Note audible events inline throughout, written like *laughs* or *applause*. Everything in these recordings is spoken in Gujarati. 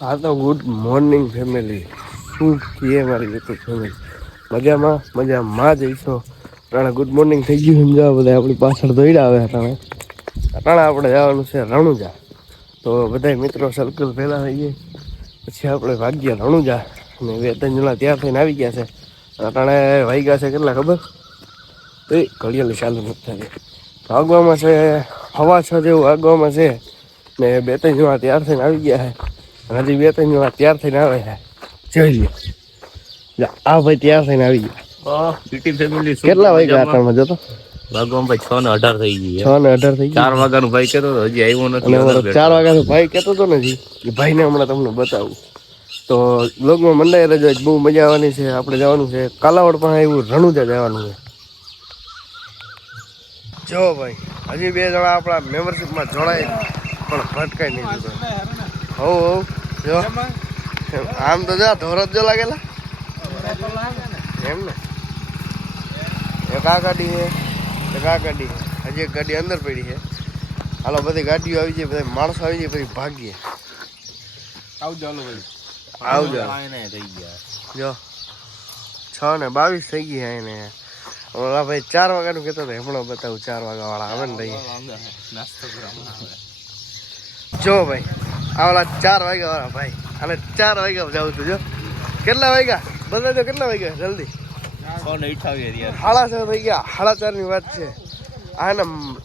હા તો ગુડ મોર્નિંગ ફેમિલી શું કહે મારી યુટ્યુબ ફેમિલી મજામાં? મજામાં જઈશો રાણા ગુડ મોર્નિંગ થઈ ગયું સમજાવો બધા. આપણી પાછળ દોડ્યા આવે તમે રાણા. આપણે જવાનું છે રણુજા. તો બધા મિત્રો સર્કલ પહેલાં થઈ ગઈ પછી આપણે ભાગ્યા રણુજા. અને બે ત્રણ જણા ત્યાં થઈને આવી ગયા છે. અટાણે વાગ્યા છે, કેટલા ખબર? એ ઘડિયાળી ચાલુ નથી થતી. વાગવામાં છે, હવા છ જેવું વાગવામાં છે. ને બે ત્રણ જણા ત્યાર થઈને આવી ગયા છે. હજી બે ત્રણ જણા ત્યાર થઈને આવે જોઈ લે આ ભાઈ ત્યાર થઈને આવી ગયા. પીટી ફેમિલી કેટલા વાગ્યા આટામાં જતો ભાગવામાં ભાઈ છ ને અઢાર થઈ ગઈ છ ને અઢાર થઈ ચાર ગયા વાગ્યાનું ભાઈ કહેતો હતો હજી આવ્યો નથી ચાર વાગ્યાનો ભાઈ કહેતો હતો ને જી એ ભાઈને હમણાં તમને બતાવું. તો બ્લોગમાં મંડાઈ આજ બહુ મજા આવવાની છે આપણે જવાનું છે. કાલાવડ પણ એવું રણુજા જવાનું છે. જો ભાઈ હજી બે જણા આપણા મેમ્બરશિપમાં જોડાય પણ ભટકાઈ નહીં હો હો જો. આમ તો જા ધોરત જો લાગેલા. એમ ને? એક આ ગાડી છે એક આ ગાડી છે. હજી એક ગાડી અંદર પડી છે. હાલો બધી ગાડીઓ આવી જાય બધા માણસો આવી જાય પછી ભાગીએ. આવજો થઈ ગયા. જો. છ ને બાવીસ થઈ ગયા હે એને ઓલા ભાઈ ચાર વાગ્યાનું કહેતો હતો હમણાં બતાવું ચાર વાગ્યા વાળા આવે ને ભાઈ. નાસ્તો જો ભાઈ. આ ઓલા ચાર વાગ્યા વાળા ભાઈ. અને ચાર વાગ્યા જાઉં છું જો. કેટલા વાગ્યા? બતાવજો કેટલા વાગ્યા? જલ્દી. સાડા છ થઈ ગયા. સાડા ચારની વાત છે. આ ને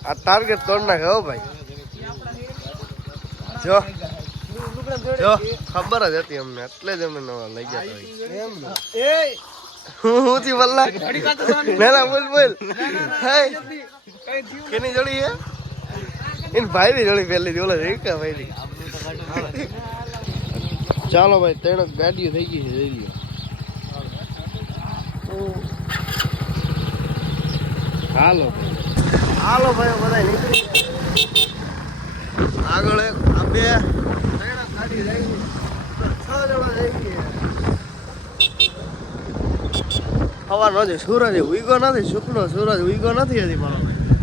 આ ટાર્ગેટ તોડ નાખે હો ભાઈ. જો. જો ખબર જ હતી અમને. એટલે જ અમને નવા લઈ ગયા હું હું થી વલ્લા ના ના બોલ. બોલ કેની જોડી હે ઇન ભાઈ ની જોડી પહેલી જોડે ભાઈ ની ચાલો ભાઈ ત્રણ ગાડીઓ થઈ ગઈ છે, જઈ હાલો હાલો ભાઈ બધા નીકળી. આગળ એક બે. સવારનો હજી સૂરજ ઉઈગો નથી શુકનો સૂરજ ઉગો નથી હજી મારો ભાઈ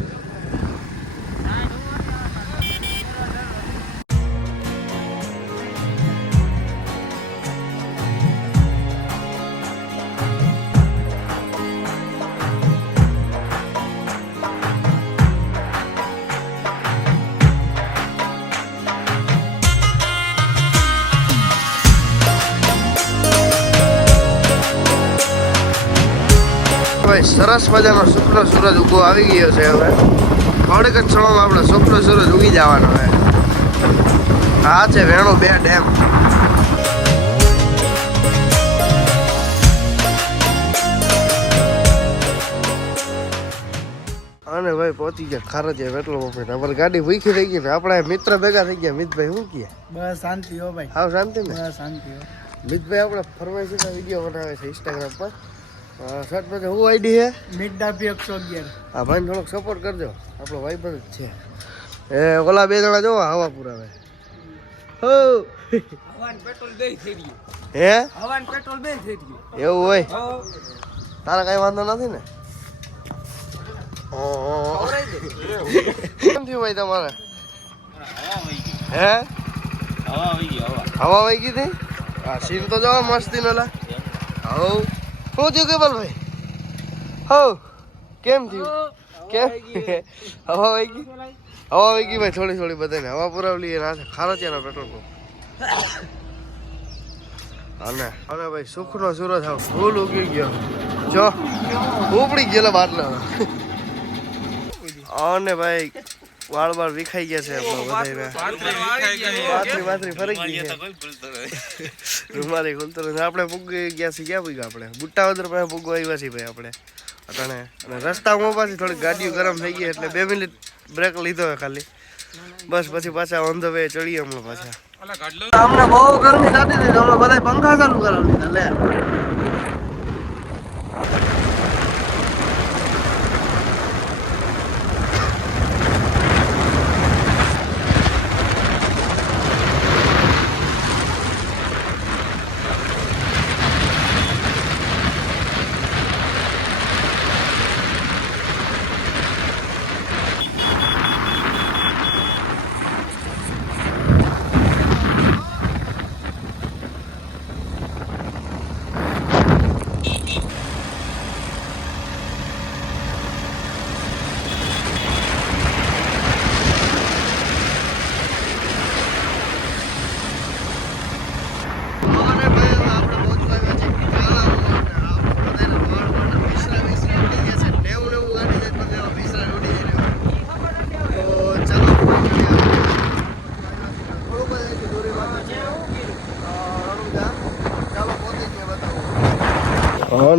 સરસ મજાનો શુક્ર સૂરજ ઉગો આવી ગયો છે હવે. થોડીક જ ક્ષણોમાં આપણે શુક્ર સૂરજ ઉગી જવાનો હવે આ છે વેણુ બે ડેમ. અને ભાઈ પહોંચી ગયા ખારજિયા પેટ્રોલ પંપે અમારી ગાડી ભૂખી થઈ ગઈ આપણે મિત્ર ભેગા થઈ ગયા. મિતભાઈ શું કહે? બસ શાંતિ હો ભાઈ. હા શાંતિ ને? બસ શાંતિ હો. મિતભાઈ આપણે ફરમાઈશીના વીડિયો બનાવે છે ઇન્સ્ટાગ્રામ પર. શર્ટ પછી હું આઈડી હે? મિડ ડાબી એકસો અગિયાર. આ ભાઈને થોડોક સપોર્ટ કરજો. આપણો ભાઈ જ છે. એ ઓલા બે જણા જો હવા પુરાવે હો. હવાન પેટ્રોલ બે થઈ ગયું. હે? હવાન પેટ્રોલ બે થઈ ગયું. એવું હોય? તારા કઈ વાંધો નથી ને? કેમ થયું ભાઈ તમારે? હે? હવા આવી ગઈ હવા. હવા વહી ગઈ હતી? આ સીન તો જવા મસ્તી નો લા. હવ. શું થયું કેવલભાઈ હવ કેમ થયું? કેમ? હવા વહી ગઈ? હવા વહી ગઈ ભાઈ થોડી થોડી બધાને હવા પુરાવલી ના ખારો છે પેટ્રોલ પંપ અને અને ભાઈ સુખનો સૂરજ આવ ફૂલ ઉગી ગયો. જો ઉપડી ગયેલો બાટલો *laughs* અને ભાઈ વાળ વાળ વિખાઈ ગયા છે આપણા બધાયના. પાથરી પાથરી ફરી ગઈ છે. રૂમાલી ખુલતો નથી. આપણે પૂગી ગયા છીએ. ક્યાં પૂગ્યા આપણે? બુટ્ટાવદર પાસે પૂગવા આવ્યા છીએ ભાઈ આપણે. અટાણે. અને રસ્તામાં પાછી થોડી ગાડીઓ ગરમ થઈ ગઈ એટલે બે મિનિટ બ્રેક લીધો હોય ખાલી. બસ પછી પાછા ઓન ધ વે ચડીએ હમણાં પાછા. અમને બહુ ગરમી થતી હતી. અમે બધા પંખા ચાલુ કરાવી દીધા લે.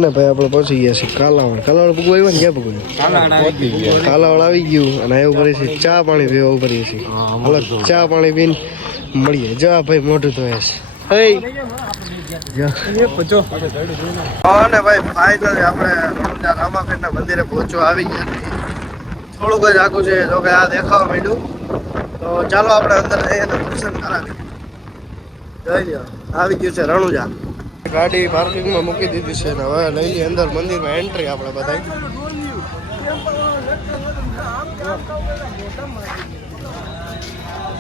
હા ને ભાઈ આપણે પહોંચી ગયા છીએ કાલાવડ. કાલાવડ પૂગવા આવ્યા ને ક્યાં પૂગવા કાલાવડ આવી ગયું. અને એવું કરીએ છીએ. ચા પાણી પીવા ઉપર છીએ. હાલો ચા પાણી પીને મળીએ. જા ભાઈ મોઢું ધોયા છે હા. ને ભાઈ ફાઇનલી આપણે રામાપીરના મંદિરે પહોંચવા આવી ગયા થોડુંક જ આખું છે તો કે આ દેખાવા માંડ્યું. તો ચાલો આપણે અંદર જઈએ તો દર્શન કરાવીએ. આવી ગયું છે રણુજા. ગાડી પાર્કિંગમાં મૂકી દીધી છે ને હવે લઈ લઈએ અંદર મંદિરમાં એન્ટ્રી આપણે બધા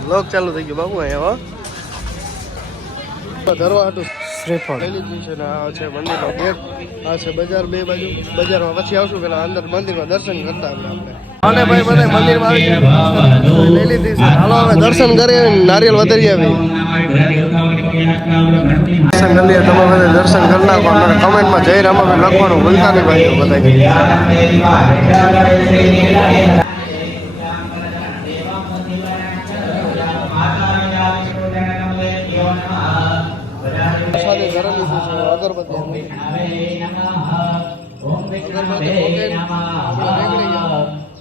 લોક ચાલુ થઈ ગયું બાબુ અહીંયા હો. ધરવા હાટું શ્રીફળ. લઈ લીધું છે ને આ છે મંદિરનો ગેટ. આ છે બજાર બે બાજુ. બજારમાં પછી આવશું પેલા અંદર મંદિરમાં દર્શન કરતા આપણે. આપણે ભાઈ બધા મંદિરમાં આવી લઈ લીધી છે. હાલો, હવે દર્શન કરી નારિયેલ વધારી આવી. દર્શન કરી લઈએ તમે બધા દર્શન કરી નાખો. અને કમેન્ટમાં જય રામાભાઈ લખવાનું ભૂલતા નહીં ભાઈ બધા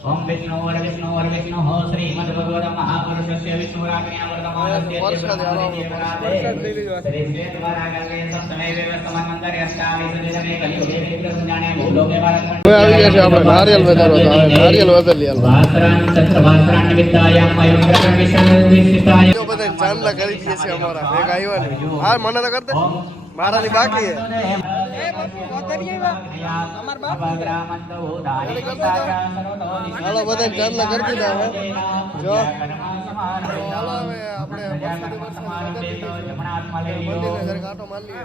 સાથે ઘરે લીધું છે અગરબત્તી ઓમ વિષ્ણુ વર વિષ્ણુ વર વિષ્ણુ શ્રીમદ ભગવત મહાપુરુષસ્ય વિષ્ણુ હવે આવી ગયા છે આપણે નારિયેલ વધારો નારિયેલ વધારી લઈએ જો બધા ચાંદલા કરી દઈએ છે અમારા. ભેગા આવ્યા ને. હા મને તો કરતા મારાની બાકી છે. હાલો બધા ચાંદલા કરી દીધા હવે જો હાલો હવે આપણે છે. જરીક આંટો મારી લઈએ.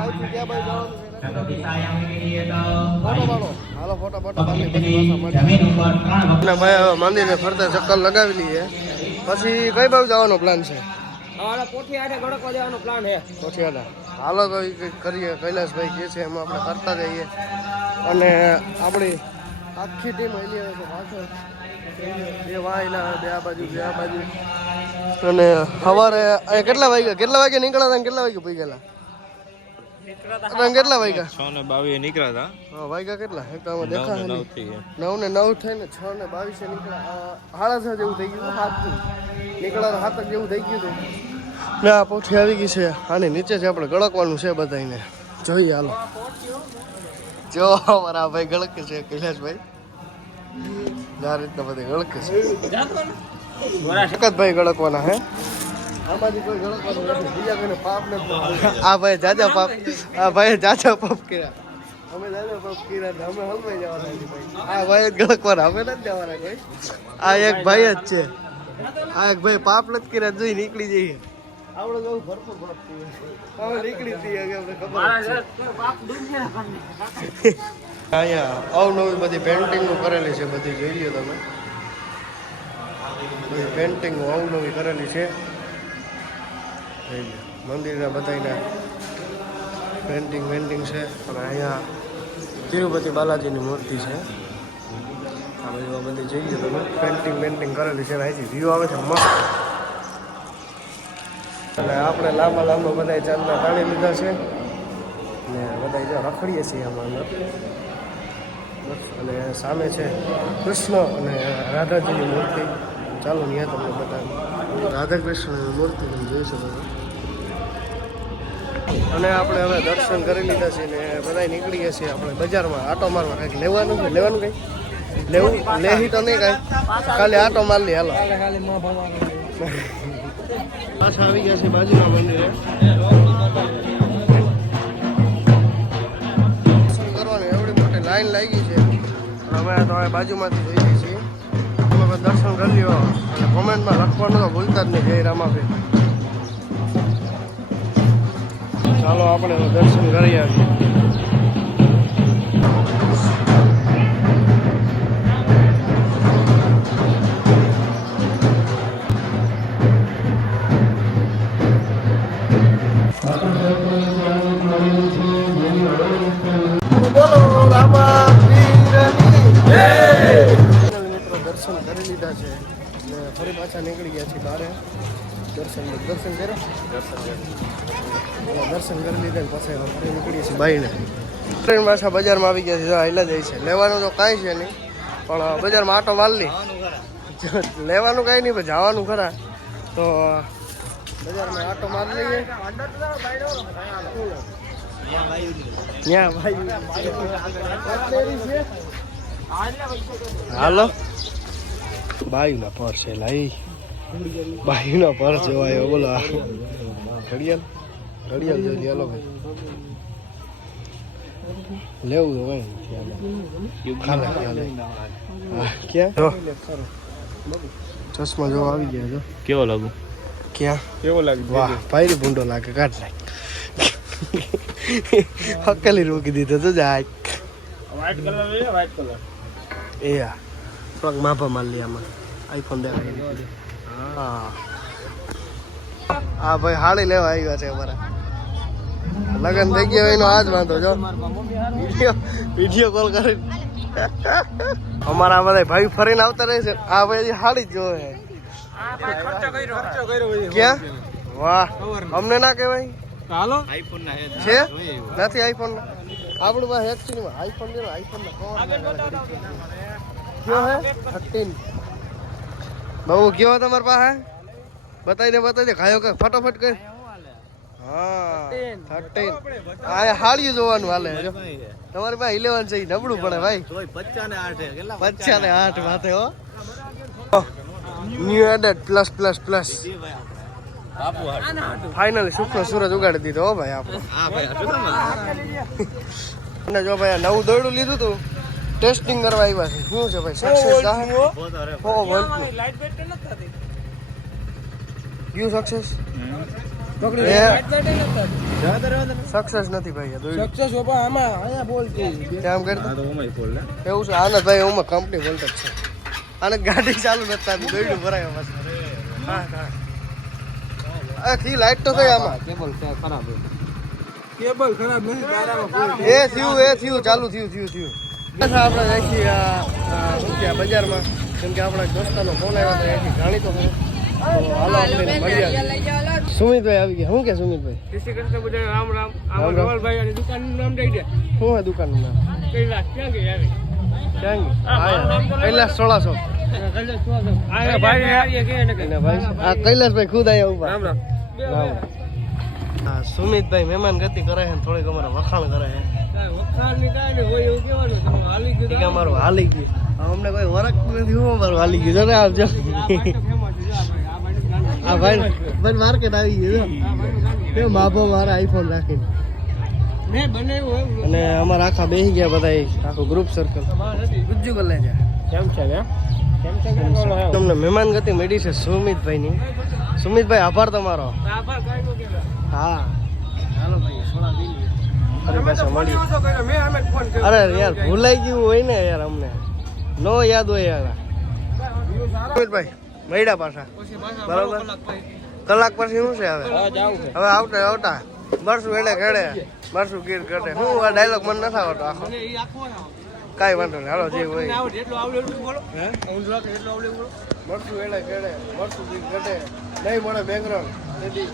પછી ક્યાં બાજુ જવાનું છે ને? ફોટો પાડો હાલો ફોટો ફોટો પાડી લઈએ. પછી પાછા મળીએ. અને ભાઈ હવે મંદિરે ફરતા ચક્કર લગાવી લઈએ પછી કઈ બાજુ જવાનો પ્લાન છે કોઠિયાડા હાલો તો કંઈક કરીએ કૈલાસભાઈ જે છે એમાં આપણે કરતા જઈએ. અને આપણી આખી ટીમ હેલી આવે છે પાછળ. બે આ બાજુ બે આ બાજુ. અને સવારે કેટલા વાગ્યા? કેટલા વાગે નીકળ્યા હતા કેટલા વાગે તમે કેટલા વાગ્યા? છ ને બાવીસ નીકળ્યા હતા. વાગ્યા કેટલા? એક તો આમાં હતા દેખાય નવ ને નવ થઈને છ ને બાવીસે નીકળ્યા. સાડા છ જેવું થઈ ગયું સાત નીકળ્યા સાત જેવું થઈ ગયું હતું. ને આ પોઠી આવી ગઈ છે. આની નીચે જ આપણે ગળકવાનું છે બધાને જોઈએ હાલો. જો અમારા ભાઈ ગળકે છે, કૈલાશભાઈ. આ રીતના બધા ગળક છે. ભાઈ ગળકવાના, હે? આ ભાઈ જાજા પાપ આ ભાઈ જાજા પાપ કર્યા. અમે દાદા પાપ કર્યા અમે હલવાઈ જવાના ભાઈ. આ ભાઈ જ ગળકવાના. અમે જવાના ભાઈ આ એક ભાઈ જ છે. આ એક ભાઈ પાપ નથી કર્યા, જોઈ નીકળી જઈએ. આપણે જવું ભરપૂર ભરપૂર કર્યું નીકળી જઈએ કે અમને ખબર અહીંયા અવનવી બધી પેન્ટિંગો કરેલી છે બધી જોઈ લ્યો તમે. બધી પેન્ટિંગો અવનવી કરેલી છે. મંદિરના બધાને પેન્ટિંગ વેન્ટિંગ છે. અને અહીંયા તિરુપતિ બાલાજીની મૂર્તિ છે. આ બધું બધી બધી જોઈએ તમે. પેન્ટિંગ પેન્ટિંગ કરેલી છે અહીંથી વ્યૂ આવે છે મસ્ત. અને આપણે લાંબા લાંબા બધા ચાંદના તાણી લીધા છે. ને બધા જો રખડીએ છીએ આમાં અને સામે છે કૃષ્ણ અને રાધાજીની મૂર્તિ. ચાલો ત્યાં તમને બતાવું રાધા કૃષ્ણની મૂર્તિ તમે જોઈ શકો છો. અને આપણે હવે દર્શન કરી લીધા છે ને બધા નીકળીએ છીએ આપણે બજારમાં. આટો મારવા કંઈક લેવાનું છે? લેવાનું કંઈ? લેવું? લેહી તો નહીં કાંઈ. ખાલી આટો માર હાલો. પાછા આવી ગયા છે બાજુના મંદિરે. કરવાની, એવડી મોટી લાઈન લાગી છે. અમે તો હવે બાજુમાંથી જઈએ છીએ. તમે દર્શન કરી લ્યો. અને તો ભૂલતા જ નહીં, જય રામાભાઈ. ચાલો, આપણે દર્શન કરી આવીએ. દર્શન કરી લીધા છે. અને ફરી પાછા નીકળી ગયા છીએ બારે. દર્શન દર્શન કરે દર્શન કરી લીધા પછી ફરી નીકળીએ છીએ બાઈને. ટ્રેન પાછા બજારમાં આવી ગયા છે. જો જાય છે. લેવાનું તો કાંઈ છે નહીં. પણ બજારમાં આટો મારલી લેવાનું કાંઈ નહીં, પણ જવાનું ખરા. તો, બજારમાં આટો માર લઈએ. ભાઈ. હાલો. બાયુના પર છે લાઈ. બાયુના પર છે ભાઈ બોલો. ઘડિયાળ. ઘડિયાળ જોઈ લે હાલો ભાઈ. લેવું તો કઈ ક્યાં? ચશ્મા જો આવી ગયા જો. કેવો લાગુ? ક્યાં? કેવો લાગે? વાહ પાયરી ભૂંડો લાગે કાઢ નાખ. હક્કલી રોકી દીધો તો જાય. વ્હાઈટ કલર છે વ્હાઈટ કલર એ આ. પગ માપા માર લે આમાં. આઈફોન દેખાય હા. હા ભાઈ હાડી લેવા આવ્યા છે અમારા. લગન થઈ ગયા એનો આજ વાંધો જો. વીડિયો વીડિયો કોલ કરી અમારા બધા ભાઈ ફરીને આવતા રહે છે. આ ભાઈ હાડી જ જોવે. કર્યો કર્યો. ક્યાં? વાહ. અમને ના કહેવાય? હાલો. આઈફોન ના હે છે? નથી આઈફોન આપણું પાસે એકચ્યુઅલી આઈફોન ને આઈફોન કયો હે? થર્ટીન બહુ કયો તમારી પાસે? બતાવી દે બતાવી દે. ખાયો કે ફટાફટ કર. હા થર્ટીન આ હાળિયું જોવાનું હાલે. તમારી પાસે ઇલેવન છે નબળું પડે ભાઈ. પચ્ચા ને આઠ પચ્ચા ને આઠ માથે હો. New added plus plus plus finally શુક્ર સૂરજ ઉગાડી દીધો હો ભાઈ આપણે. હા ભાઈ હાટુ ને અને જો ભાઈ આ નવું દોડું લીધું તું ટેસ્ટિંગ કરવા આવ્યા છે. શું છે ભાઈ? સક્સેસ યુ સક્સેસ સક્સેસ નથી ભાઈ સક્સેસ આમાં બોલ કે. કેમ કરતા? એવું છે આનંદ ભાઈ હું કંપની બોલતા છે. આને ગાડી ચાલુ નથી થતી ભરાય પાછું હા હા. આ થી લાઈટ તો કઈ આમાં. કેબલ ખરાબ કેબલ ખરાબ નથી તારામાં એ થયું એ થયું ચાલુ થયું થયું થયું. બસ આપણે અહીંથી આ આ બજારમાં કેમ કે આપણા દોસ્તાનો ફોન આવ્યો તો અહીંથી જાણીતો હતો તો હાલો આપણે મળ્યા સુમિતભાઈ આવી ગયા. શું કે સુમિતભાઈ? શ્રી કૃષ્ણ બધા રામ રામ. આમ આમાં રામ. અને દુકાનનું નામ દઈ દે શું હે દુકાનનું નામ? કૈલાસ ક્યાં ગઈ આવી? ક્યાં ગયા કૈલાસ સોળાસો. આ ભાઈ આવીએ કે એને ભાઈ આ કૈલાસભાઈ ખુદ આવ્યા ઊભા રામ રામ. હા સુમિતભાઈ મહેમાન ગતિ કરે છે થોડીક અમારે વખાણ કરે છે. વખાણની કાંઈ હોય એવું કહેવાનું તમે હાલી ગયું. અમારું હાલી ગયું અમને કોઈ વરક નથી હું અમારું હાલી ગયું. જો ને આવજો. આ ભાઈ ભાઈ માર્કેટ આવી ગયું જો કે મારા આઈફોન રાખીને. મેં અને અમારા આખા બેસી ગયા બધા આખું ગ્રુપ સર્કલ ગુજ્જુ કર કેમ છે તમને મહેમાન ગતિ મળી છે સુમિતભાઈની સુમિતભાઈ આભાર તમારો આભાર કાંઈ નો કહેવાય. હા. અરે યાર ભૂલાઈ ગયું હોય ને યાર અમને નો યાદ હોય યાર સુમિતભાઈ મળ્યા પાછા પછી બરાબર. કલાક પછી. શું છે હવે હા, જાવું છે. હવે આવતા આવતા બરસું એને ખેડે બરસું ગીર ઘટે હું આ ડાયલોગ મને નથી આવડતો આખો ને. કાંઈ વાંધો નહીં. હાલો જે હોય. આવડે એટલું આવડે એટલું બોલો. ઊંધું રાખે એટલું આવડે બોલો. મરસું એને કેડે મરસું ગીર કટે નહીં મળે બેંગરણ. તેથી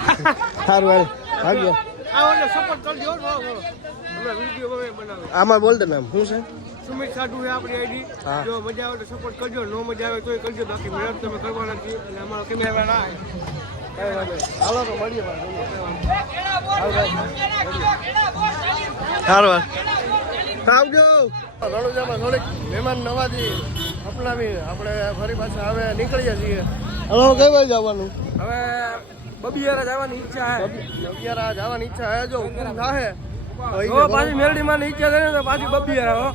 *laughs* સારું હાલ. ભાગ્યો આ ઓલે સપોર્ટ કરજો હો, બહુ, બહુ. અમે વીડિયો હવે બનાવે. આમાં બોલ દે નામ. શું છે? સુમિત સાધુ છે આપણી આઈડી જો મજા આવે તો સપોર્ટ કરજો નો મજા આવે તોય કરજો. બાકી મહેનત તમે કરવાના છીએ. અને અમારો કેમેરા ના આવે. વાંધો નહીં. હાલો તો મળીએ. સારું. આવજો. રણુજામાં થોડીક મહેમાન નવાજી અપનાવી આપણે ફરી પાછા હવે નીકળીએ છીએ. હલો કઈ બાજુ જવાનું? હવે બબિયારા જવાની ઈચ્છા નવિયારા જવાની ઈચ્છા હે જો હુકમ થાહે. પાછી મેલડીમાં ની ઈચ્છા થાય ને તો પાછી બબિયારા હો.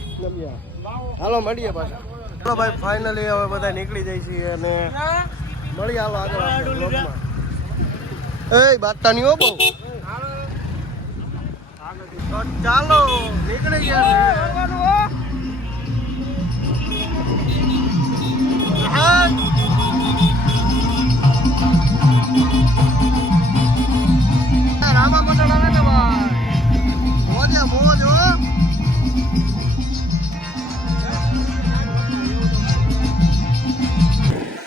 હાલો મળીએ પાછા. ચાલો ભાઈ ફાઇનલી હવે બધા નીકળી જઈએ છીએ અને મળીએ હાલો આગળ આપણે બ્લોગમાં. એ હો બહુ. તો ચાલો નીકળી ગયા રામા મંડળ આવે ને ભાઈ. મોજે મોજ હો.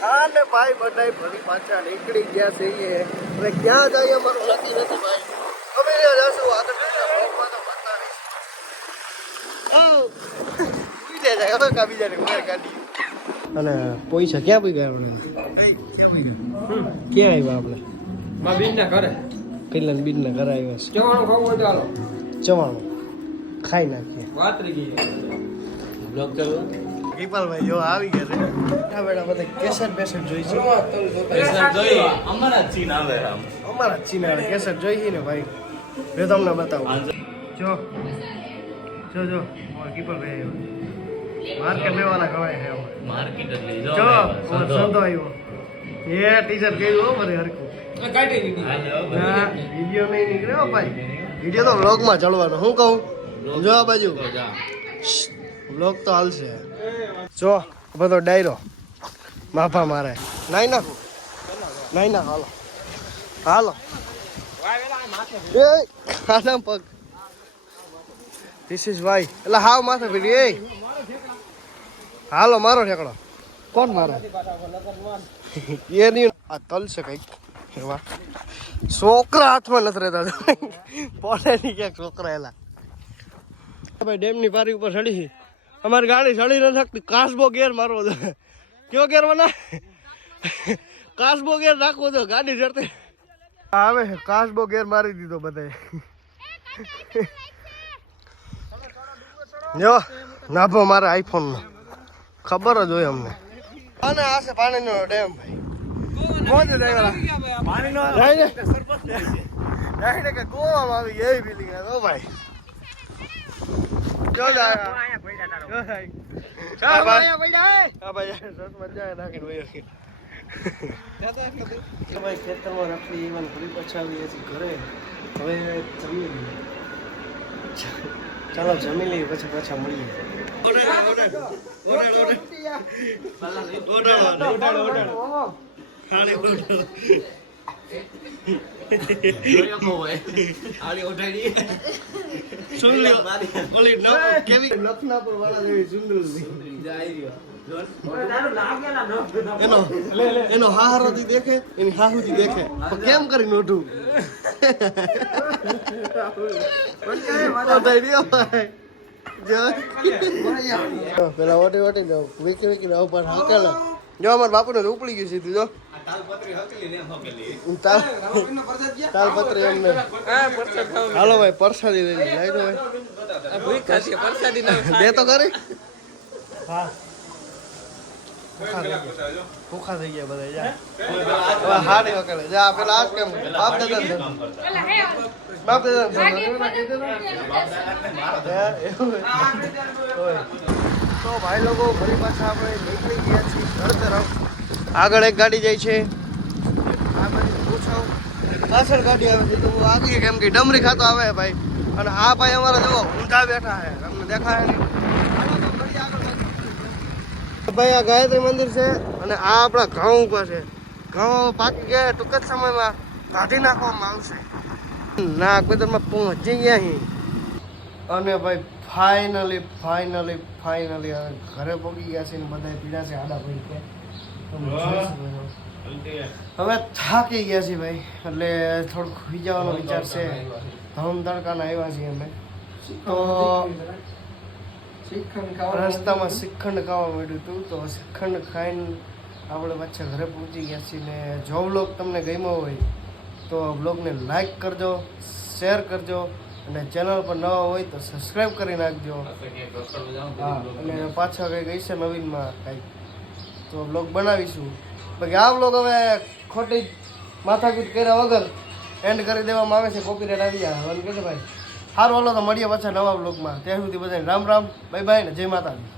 હા ને ભાઈ બધા ફરી પાછા નીકળી ગયા છે હવે ક્યાં જાય અમારું નક્કી નથી ભાઈ. અમે જશું આગળ જતા બ્લોગમાં તો બતાવીશ ઓ બીજે જાય હવે કા બીજાને ઘરે કાઢી અને પૈસા ક્યાં પી ગયા આપણે? ક્યાં આવ્યા આપણે? માં બીજ ના કરે કલ્યાણ બીજ ના ઘરે આવ્યા છે. જવાનું ખાવું હોય તો હાલો. ચવાણું. ખાઈ નાખીએ. વાત રહી ગઈ બ્લોક જો આવી ગયા છે. બેઠા બધા કેસેટ બેસેટ જોઈ છે. પેશન્ટ જોઈ? અમારા સીન આવે અમારા ચીના જોઈ છે ને ભાઈ? મેં તમને બતાવું. જો. જો જો કીપર ગીપાલભાઈ આવ્યો. માર્કેટ લેવાલા ખવાય હે માર્કેટ માર્કેટ લઈ જો સંતો આવ્યો. એ ટીચર કહ્યું હો બધે હરખું. કાઢી દીધી. ના વીડિયો નહીં નીકળ્યો ભાઈ. વીડિયો તો વ્લોગમાં ચડવાનો. હું કહું? જો આ બાજુ. વ્લોગ તો હાલશે. જો બધો ડાયરો. માફા મારે. નાઈ નાખું. નાઈ ના હાલો. હાલો. એ ખાના પગ. વાય એટલે હાવ માથે પીડી એ હાલો મારો ઠેકડો. કોણ મારે? એ નહીં આ તલ છે કંઈક. એવા. છોકરા હાથમાં નથી રહેતા. *laughs* પોલે નહીં ક્યાંક છોકરા એલા. ભાઈ ડેમની પારી ઉપર ચડી અમારી ગાડી ચડી નથી શકતી. કાસબો ગેર મારવો છે. કયો ગેર બના *laughs* કાસબો ગેર નાખવો તો ગાડી ચડતી. આવે કાસબો ગેર મારી દીધો બધાએ. *laughs* જો નાભો મારે આઈફોન નો. ખબર જ હોય અમને. અને આ છે પાણીનો ડેમ ભાઈ. ગોવામાં આવી ગઈ ફીલિંગ ભાઈ. ખેતરમાં છીએ ઘરે હવે જમી લઈએ ચાલો જમી લઈએ પછી પાછા મળીએ. લખનાપુર વાળા જેવી સુંદર એનો એનો હાહારોથી દેખે એની હાહુથી દેખે. પણ કેમ કરી નોઢું? પેલા વટી વટી જાવ વીકી વીકી જાવ પર હાકેલા. જો અમાર બાપુ ને ઉપડી ગયું સીધું જો. તાલ તાલપત્રી એમને. હાલો ભાઈ પરસાદી દઈ દીધી ભાઈ. દે તો કરી. હા. ભૂખા થઈ ગયા બધા જા હવે હાડી વકલે જા પેલા આજ કેમ બાપ દાદા ને બાપ હે. તો ભાઈ લોકો ફરી પાછા આપણે નીકળી ગયા છીએ ઘર તરફ આગળ એક ગાડી જાય છે આ બાજુ પૂછો પાછળ ગાડી આવે છે તો હું આવી કેમ કે ડમરી ખાતો આવે ભાઈ. અને આ ભાઈ અમારા જુઓ ઊંધા બેઠા છે. તમને દેખાય નહીં. ભાઈ આ ગાયત્રી મંદિર છે અને આ આપણા ઘઉં ઉપર છે. ઘઉં પાકી ગયા ટૂંક જ સમયમાં કાઢી નાખવામાં આવશે. ના કુદરમાં પહોંચી ગયા અહીં. અને ભાઈ ફાઇનલી ફાઇનલી ફાઇનલી ઘરે પહોંચી ગયા છે ને બધા પીડા છે આડા ભાઈ છો. હવે થાકી ગયા છીએ ભાઈ, એટલે થોડુંક જવાનો વિચાર છે. ધમ તડકાના આવ્યા છીએ અમે. તો રસ્તામાં શ્રીખંડ ખાવા મળ્યું હતું. તો શ્રીખંડ ખાઈને આપણે પાછા ઘરે પહોંચી ગયા છીએ ને જો બ્લોગ તમને ગમ્યો હોય તો બ્લોગને લાઈક કરજો શેર કરજો અને ચેનલ પર નવા હોય તો સબસ્ક્રાઈબ કરી નાખજો. હા અને પાછા કંઈક હશે નવીનમાં કંઈક. તો બ્લોગ બનાવીશું. બાકી આ બ્લોગ હવે ખોટી માથાકૂટ કર્યા વગર એન્ડ કરી દેવામાં આવે છે કોપીરાઇટ આવી જાય. હવે કે ભાઈ સારું હાલો તો મળીએ પાછા નવા બ્લોગમાં ત્યાં સુધી બધાને રામ રામ, બાય બાય ને જય માતાજી.